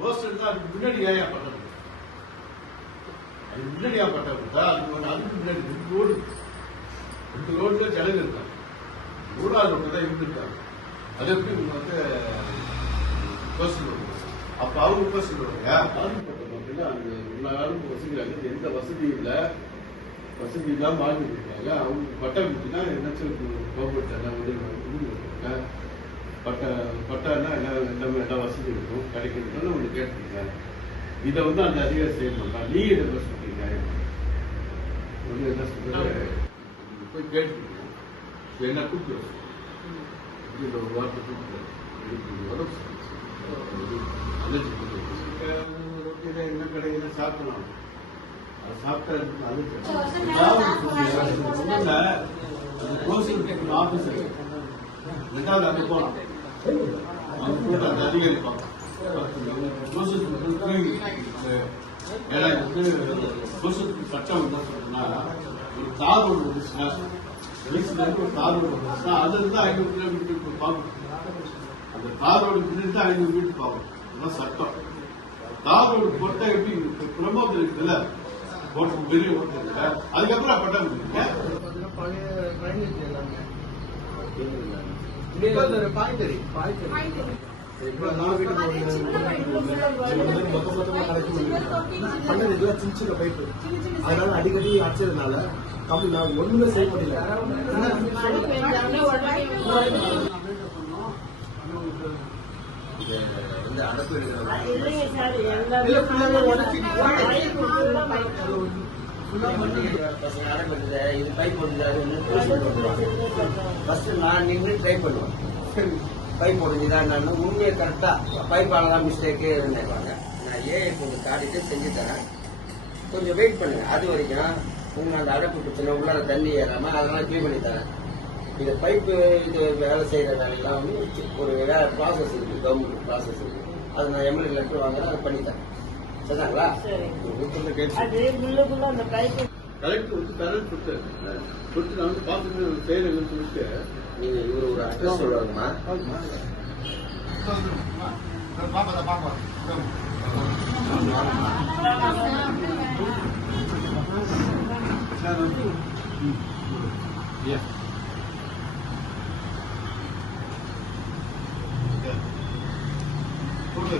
Rose இருந்தால் அதுக்கு முன்னாடி ஏன் பட்டம் அதுக்கு முன்னாடியா பட்டம் கொடுத்தா அதுக்கு முன்னாடி 2 ரோடுல ஜனங்க இருக்காங்க. 3வது ரோடு தான் இருந்திருக்காங்க. அது எப்படி ரோஸ் அப்ப அவங்க என்ன சொல்லுவாங்க பாதிக்கப்பட்ட மக்கள் அங்க எல்லாரும் வசதியாக எந்த வசதியும் இல்லை, வசதி இல்லாம வாழ்ந்துருக்காங்க. அவங்க பட்டம் கொடுத்தா என்னாச்சும் கவர்மெண்ட் எல்லாம் உதவி பட்டான்னா எல்லா வசதி இருக்கும் கிடைக்கணும் ஒன்று கேட்டுருக்காங்க. இதை அந்த அதிகாரி செய்ய மாட்டாங்க. நீ இதை சொல்றீங்க ஒன்று என்ன சொல்றது போய் கேட்டுருக்கீங்க என்ன கூப்பிட்டு ஒரு வார்த்தை கூப்பிட்டு என்ன கடையில சாப்பிடலாம் சாப்பிட்டா ஆபீசர் 2வது அங்க போலாம் அந்த அதிகாரி சட்டம் என்ன சொல்றேன்னா ஒரு கார் ரோடு வந்துச்சுன்னா ஒரு கார் ரோடு வந்துச்சுன்னா அதுல இருந்து 500 கிலோமீட்டர் பார்க்கணும். அந்த கார் ரோடு பின்னிட்டு 500 மீட்டர் பார்க்கணும். அதுதான் சட்டம். கார் ரோடு போட்டா எப்படி பிரமோதம் இருக்குல்ல போட்டு பெரிய ஓட்டு அதுக்கப்புறம் பட்டம் கொடுக்குறீங்க. அதனால அடிக்கடி அடிச்சதுனால அப்படி நான் ஒண்ணுமே செய்ய முடியல. இது பைப் நான் நின்று ட்ரை பண்ணுவேன். பைப் முடிஞ்சுதான் நான் உண்மையை கரெக்டா பைப்பாலதான் மிஸ்டேக்கு நினைப்பாங்க. நான் கொஞ்சம் காட்டிட்டு செஞ்சு தரேன், கொஞ்சம் வெயிட் பண்ணுங்க. அது வரைக்கும் உங்க அந்த அடைப்பு பிரச்சனை உள்ளார தண்ணி ஏறாம அதெல்லாம் கிளீன் பண்ணி தரேன். இந்த பைப்பு இது வேலை செய்யற வேலையெல்லாம் ஒரு வேலை ப்ராசஸ் இருக்கு, கவர்மெண்ட் ப்ராசஸ் இருக்கு. அது நான் எம்எல்ஏ லெட்டர் வாங்குறேன், அதை பண்ணி தரேன். சரிங்களா? கலெக்டர் கரண்ட் கொடுத்து நான் பார்த்துட்டு செய்யறேன்னு சொல்லிட்டு நீங்க இவரு ஒரு அட்ரஸ் சொல்லுவாங்கம்மா. போட்டு